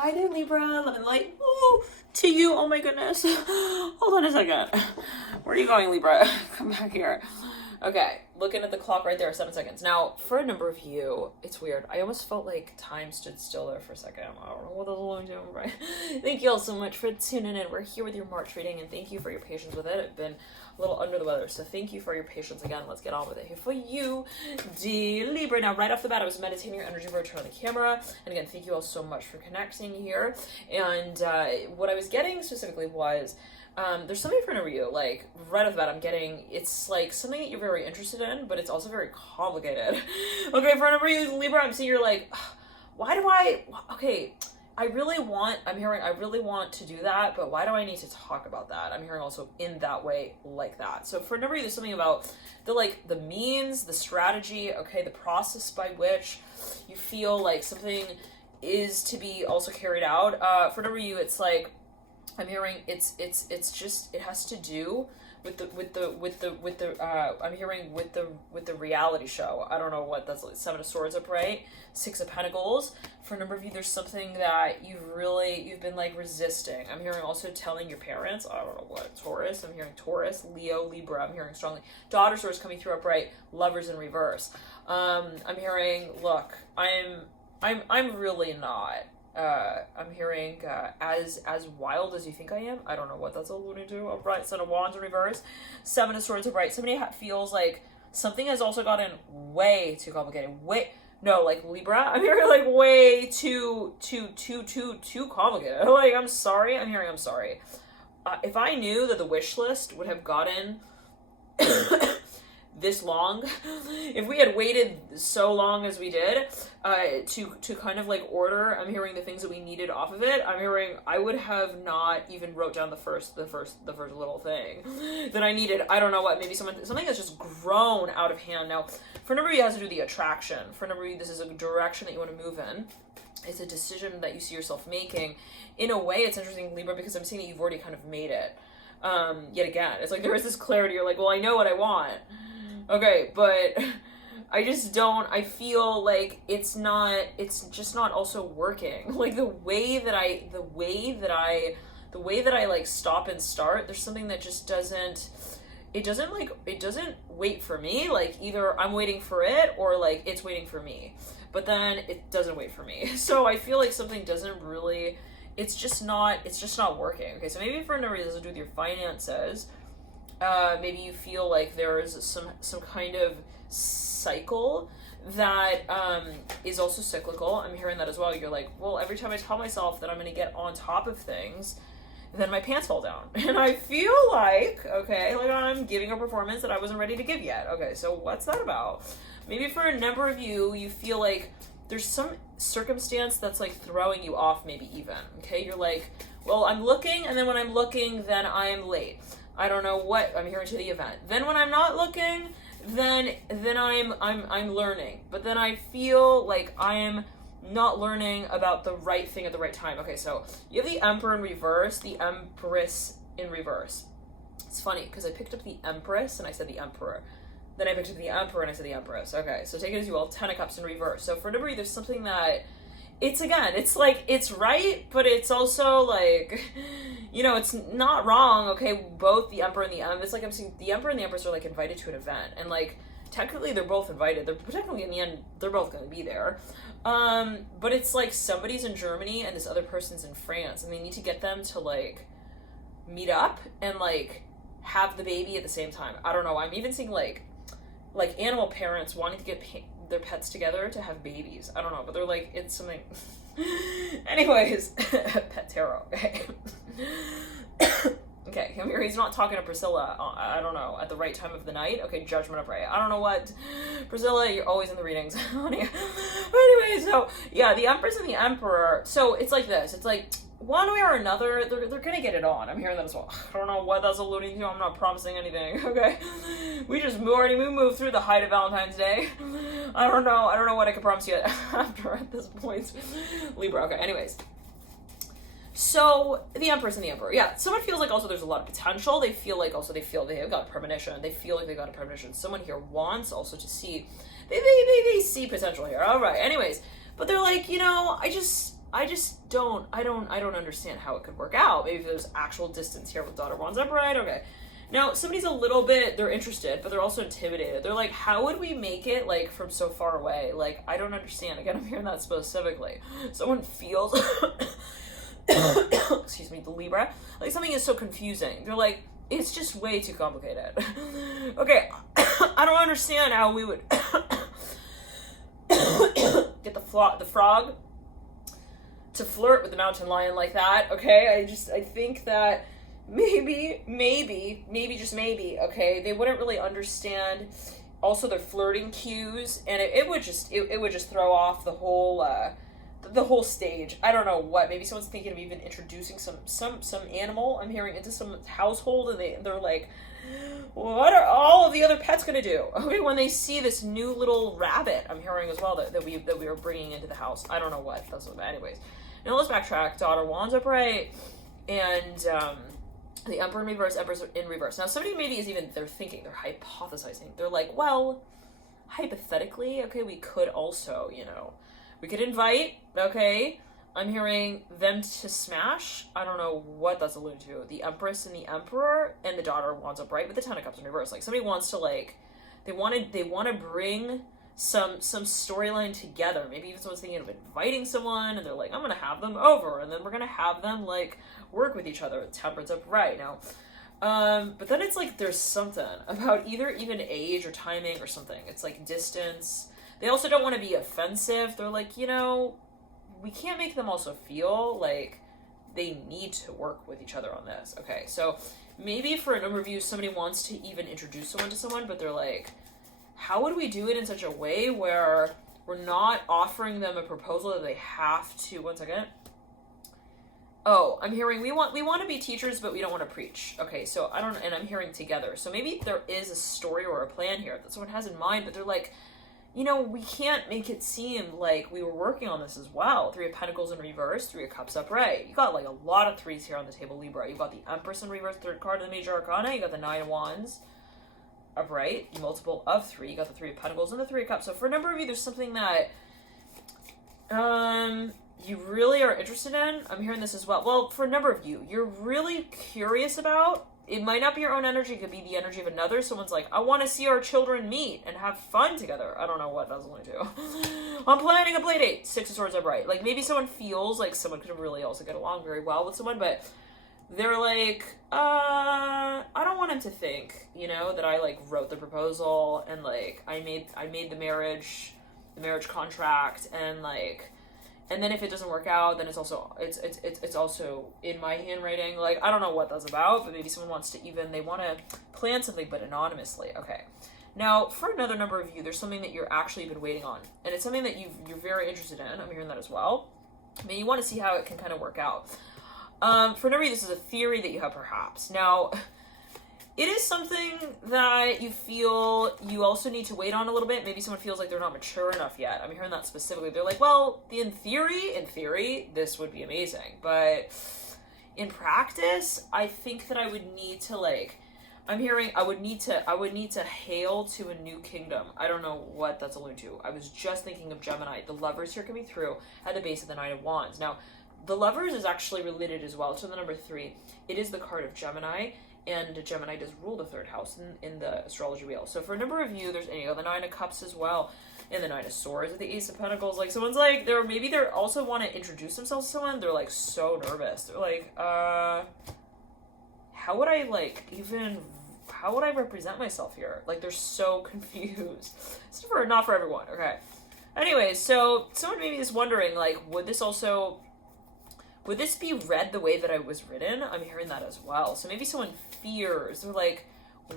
Hi there, Libra. Love and light. Ooh, to you. Oh my goodness. Hold on a second. Where are you going, Libra? Come back here. Okay, looking at the clock right there, 7 seconds. Now, for a number of you, it's weird. I almost felt like time stood still there for a second. I don't know what that's all doing, right? Thank you all so much for tuning in. We're here with your March reading, and thank you for your patience with it. I've been a little under the weather, so thank you for your patience again. Let's get on with it. Here for you, dear Libra. Now, right off the bat, I was meditating your energy for a turn on the camera, and again, thank you all so much for connecting here. And what I was getting specifically was, there's something for you, like, right off the bat, I'm getting, it's, like, something that you're very interested in, but it's also very complicated. Okay, for a number of you, Libra, I'm seeing you're like, I really want to do that, but why do I need to talk about that? I'm hearing also in that way, like that. So for a number of you, there's something about the means, the strategy, okay, the process by which you feel like something is to be also carried out. For a number of you, it's like, I'm hearing it's just, it has to do with the I'm hearing with the reality show. I don't know what that's like. 7 of Swords upright, 6 of Pentacles. For a number of you, there's something that you've been like resisting. I'm hearing also telling your parents. I don't know what, Taurus. I'm hearing Taurus, Leo, Libra. I'm hearing strongly Daughter Swords coming through upright, Lovers in reverse. I'm hearing, look, I'm really not. I'm hearing as wild as you think I am. I don't know what that's alluding to. Upright, Son of Wands in reverse, 7 of Swords upright. Somebody feels like something has also gotten way too complicated. Like Libra, I'm hearing like way too complicated. Like, I'm sorry. I'm sorry. If I knew that the wish list would have gotten this long, if we had waited so long as we did to kind of like order, I'm hearing the things that we needed off of it. I'm hearing I would have not even wrote down the first little thing that I needed. I don't know what, maybe something that's just grown out of hand. Now, for a number of you, it has to do with the attraction. For a number of you, this is a direction that you want to move in. It's a decision that you see yourself making. In a way, it's interesting, Libra, because I'm seeing that you've already kind of made it. Yet again, it's like there is this clarity. You're like, well, I know what I want. Okay, but I just don't, I feel like it's just not also working. Like the way that I like stop and start, there's something that just doesn't wait for me. Like either I'm waiting for it or like it's waiting for me, but then it doesn't wait for me. So I feel like something doesn't really, it's just not working. Okay, so maybe for a number of reasons to do with your finances. Maybe you feel like there is some kind of cycle that is also cyclical. I'm hearing that as well. You're like, well, every time I tell myself that I'm going to get on top of things, then my pants fall down. And I feel like, okay, like I'm giving a performance that I wasn't ready to give yet. Okay, so what's that about? Maybe for a number of you, you feel like there's some circumstance that's like throwing you off, maybe even. Okay, you're like, well, I'm looking, and then when I'm looking, then I am late. I don't know what, I'm here to the event. Then when I'm not looking, then I'm learning. But then I feel like I am not learning about the right thing at the right time. Okay, so you have the Emperor in reverse, the Empress in reverse. It's funny because I picked up the Empress and I said the Emperor. Then I picked up the Emperor and I said the Empress. Okay, so take it as you will. 10 of Cups in reverse. So for number, there's something that it's like, it's right, but it's also like, you know, it's not wrong. Okay, both the Emperor and the it's like I'm seeing the Emperor and the Empress are like invited to an event, and like technically they're both invited. They're technically in the end they're both going to be there. But it's like somebody's in Germany and this other person's in France, and they need to get them to like meet up and like have the baby at the same time. I don't know. I'm even seeing like animal parents wanting to get their pets together to have babies. I don't know, but they're like, it's something. Anyways, pet tarot. Okay. Okay, come here. He's not talking to Priscilla. I don't know, at the right time of the night. Okay, Judgment upright. I don't know what. Priscilla, you're always in the readings, honey. Anyway, so yeah, the Empress and the Emperor. So it's like this. It's like one way or another, they're gonna get it on. I'm hearing that as well. I don't know what that's alluding to. I'm not promising anything. Okay, we moved through the height of Valentine's Day. I don't know what I can promise you after at this point. Libra. Okay. Anyways. So the Empress and the Emperor, yeah. Someone feels like also there's a lot of potential. They feel they've got premonition. They feel like they got a premonition. Someone here wants also to see, they see potential here. All right. Anyways, but they're like, you know, I just I just don't understand how it could work out. Maybe if there's actual distance here with Daughter of Wands upright, okay. Now, somebody's a little bit, they're interested, but they're also intimidated. They're like, how would we make it, like, from so far away? Like, I don't understand. Again, I'm hearing that specifically. Someone feels, excuse me, the Libra, like something is so confusing. They're like, it's just way too complicated. Okay, I don't understand how we would get the frog to flirt with the mountain lion like that, okay? I think that maybe, just maybe, okay, they wouldn't really understand also their flirting cues, and it would just throw off the whole stage. I don't know what, maybe someone's thinking of even introducing some animal, I'm hearing, into some household, and they're like, what are all of the other pets gonna do? Okay, when they see this new little rabbit, I'm hearing as well that we are bringing into the house. I don't know what, anyways. Now let's backtrack. Daughter Wands upright, and the Emperor in reverse, Empress in reverse. Now somebody maybe is even, they're hypothesizing. They're like, well, hypothetically, okay, we could also, we could invite, okay, I'm hearing them to smash. I don't know what that's alluding to. The Empress and the Emperor and the Daughter of Wands upright with the Ten of Cups in reverse. Like somebody wants to, like, they want to bring some storyline together. Maybe even someone's thinking of inviting someone, and they're like, I'm gonna have them over, and then we're gonna have them like work with each other. Temperance upright now. But then it's like there's something about either even age or timing or something. It's like distance. They also don't want to be offensive. They're like, we can't make them also feel like they need to work with each other on this. Okay, so maybe for a number of you, somebody wants to even introduce someone to someone, but they're like, how would we do it in such a way where we're not offering them a proposal that they have to, one second. Oh, I'm hearing we want to be teachers, but we don't want to preach. Okay, so and I'm hearing together. So maybe there is a story or a plan here that someone has in mind, but they're like, we can't make it seem like we were working on this as well. Three of Pentacles in reverse, Three of Cups upright. You got like a lot of threes here on the table, Libra. You got the Empress in reverse, third card of the Major Arcana. You got the Nine of Wands upright, multiple of three. You got the Three of Pentacles and the Three of Cups. So for a number of you, there's something that you really are interested in. I'm hearing this as well. Well, for a number of you, you're really curious about. It might not be your own energy. It could be the energy of another. Someone's like, I want to see our children meet and have fun together. I don't know what that's going to do. I'm planning a play date. Six of Swords upright. Like, maybe someone feels like someone could really also get along very well with someone, but they're like, I don't want him to think, that I, like, wrote the proposal and, like, I made the marriage contract, and, like, and then if it doesn't work out, then it's also in my handwriting. Like, I don't know what that's about, but maybe someone wants to they want to plan something, but anonymously. Okay. Now, for another number of you, there's something that you're actually been waiting on, and it's something that you're very interested in. I'm hearing that as well. I mean, you want to see how it can kind of work out. For a number of you, this is a theory that you have, perhaps. Now, it is something that you feel you also need to wait on a little bit. Maybe someone feels like they're not mature enough yet. I'm hearing that specifically. They're like, well, in theory, this would be amazing. But in practice, I think that I would need to, like, I'm hearing I would need to hail to a new kingdom. I don't know what that's alluding to. I was just thinking of Gemini. The Lovers here coming through at the base of the Nine of Wands. Now, the Lovers is actually related as well to the number 3. It is the card of Gemini. And Gemini does rule the third house in the astrology wheel. So for a number of you, there's the Nine of Cups as well, and the Nine of Swords with the Ace of Pentacles. Like, someone's like, they're also want to introduce themselves to someone. They're like so nervous. They're like, how would I represent myself here? Like, they're so confused. It's not for everyone. Okay. Anyways, so someone maybe is wondering, like, would this be read the way that I was written? I'm hearing that as well. So maybe someone fears. They're like,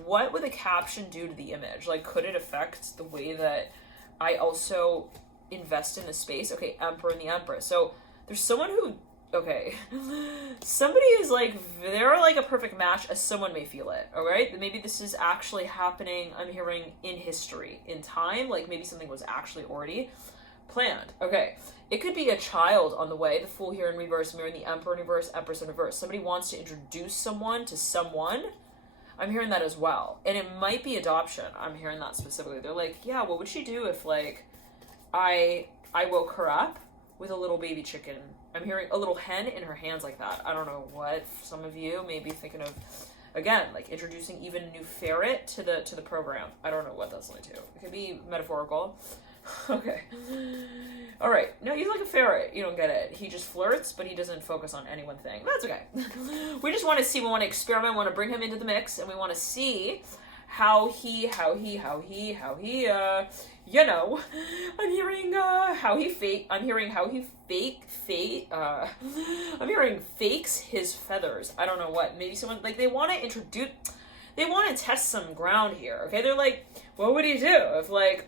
what would the caption do to the image? Like, could it affect the way that I also invest in a space? Okay, Emperor and the Empress. So there's someone who, somebody is like, they're like a perfect match as someone may feel it, all right? Maybe this is actually happening, I'm hearing, in history, in time. Like, maybe something was actually already planned. Okay. It could be a child on the way. The Fool here in reverse, Mirror in the Emperor in reverse, Empress in reverse. Somebody wants to introduce someone to someone. I'm hearing that as well. And it might be adoption. I'm hearing that specifically. They're like, yeah, what would she do if, like, I woke her up with a little baby chicken. I'm hearing a little hen in her hands like that. I don't know what some of you may be thinking of. Again, like introducing even a new ferret to the program. I don't know what that's like too. It could be metaphorical. Okay. All right. No, he's like a ferret. You don't get it. He just flirts, but he doesn't focus on any one thing. That's okay. We just want to see. We want to experiment. We want to bring him into the mix, and we want to see how he, you know, I'm hearing how he fake. I'm hearing how he I'm hearing fakes his feathers. I don't know what. Maybe someone like they want to introduce. They want to test some ground here. Okay, they're like, what would he do if like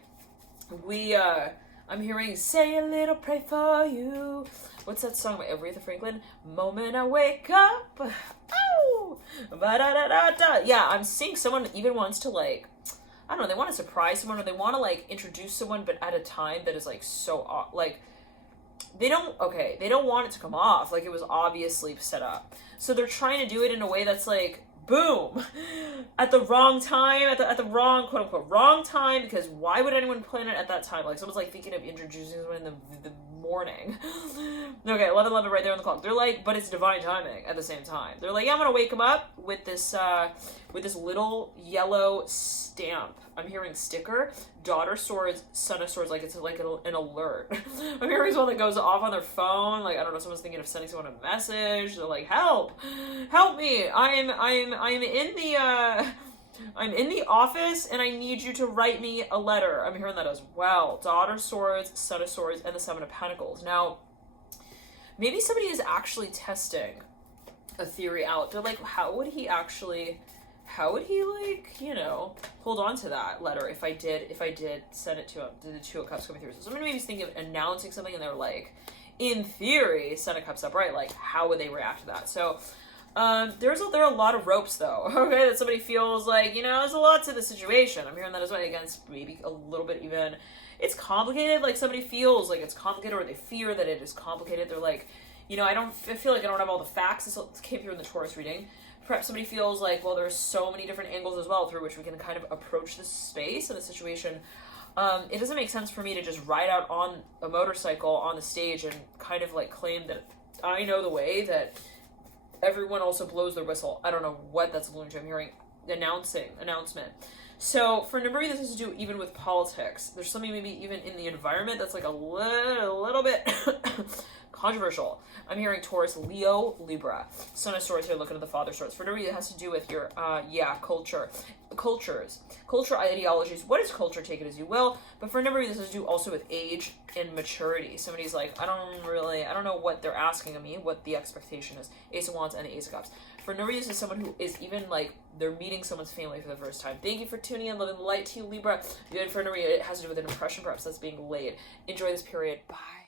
we? I'm hearing say a little pray for you. What's that song by Aretha Franklin? Moment I wake up. Oh, ba-da-da-da-da. Yeah, I'm seeing someone even wants to like, I don't know, they want to surprise someone or they want to like introduce someone, but at a time that is like so like, they don't want it to come off like it was obviously set up. So they're trying to do it in a way that's like, boom, at the wrong time, at the wrong, quote unquote, wrong time, because why would anyone plan it at that time? Like someone's like thinking of introducing someone in the morning. Okay, 11:11 right there on the clock. They're like, but it's divine timing at the same time. They're like, yeah, I'm gonna wake him up with this little yellow stamp. I'm hearing sticker, daughter swords, son of swords, like it's like an alert. I'm hearing someone that goes off on their phone, like I don't know, someone's thinking of sending someone a message. They're like, help me! I'm in the office and I need you to write me a letter. I'm hearing that as well. Daughter swords, son of swords, and the seven of pentacles. Now, maybe somebody is actually testing a theory out. They're like, how would he like, you know, hold on to that letter if I did send it to him? Did the Two of Cups coming through? So somebody maybe thinking of announcing something and they're like, in theory, Ten of Cups up, right? Like, how would they react to that? So there are a lot of ropes though, okay, that somebody feels like, you know, there's a lot to the situation. I'm hearing that as well, against maybe a little bit even, it's complicated, like somebody feels like it's complicated or they fear that it is complicated. They're like, you know, I feel like I don't have all the facts. This came through in the Taurus reading. Perhaps somebody feels like, well, there's so many different angles as well through which we can kind of approach this space and the situation. It doesn't make sense for me to just ride out on a motorcycle on the stage and kind of like claim that I know the way that everyone also blows their whistle. I don't know what that's alluding to. I'm hearing announcement. So for a number of you, this has to do even with politics. There's something maybe even in the environment that's like a little bit controversial. I'm hearing Taurus, Leo, Libra. Son of Swords here, looking at the Father Swords. For a number of you, it has to do with your, culture ideologies. What is culture? Take it as you will. But for a number of you, this has to do also with age and maturity. Somebody's like, I don't know what they're asking of me, what the expectation is. Ace of Wands and the Ace of Cups. For a number of you, this is someone who is even like, they're meeting someone's family for the first time. Thank you for tuning in, loving the light to you, Libra. And for a number of you, it has to do with an impression perhaps that's being laid. Enjoy this period. Bye.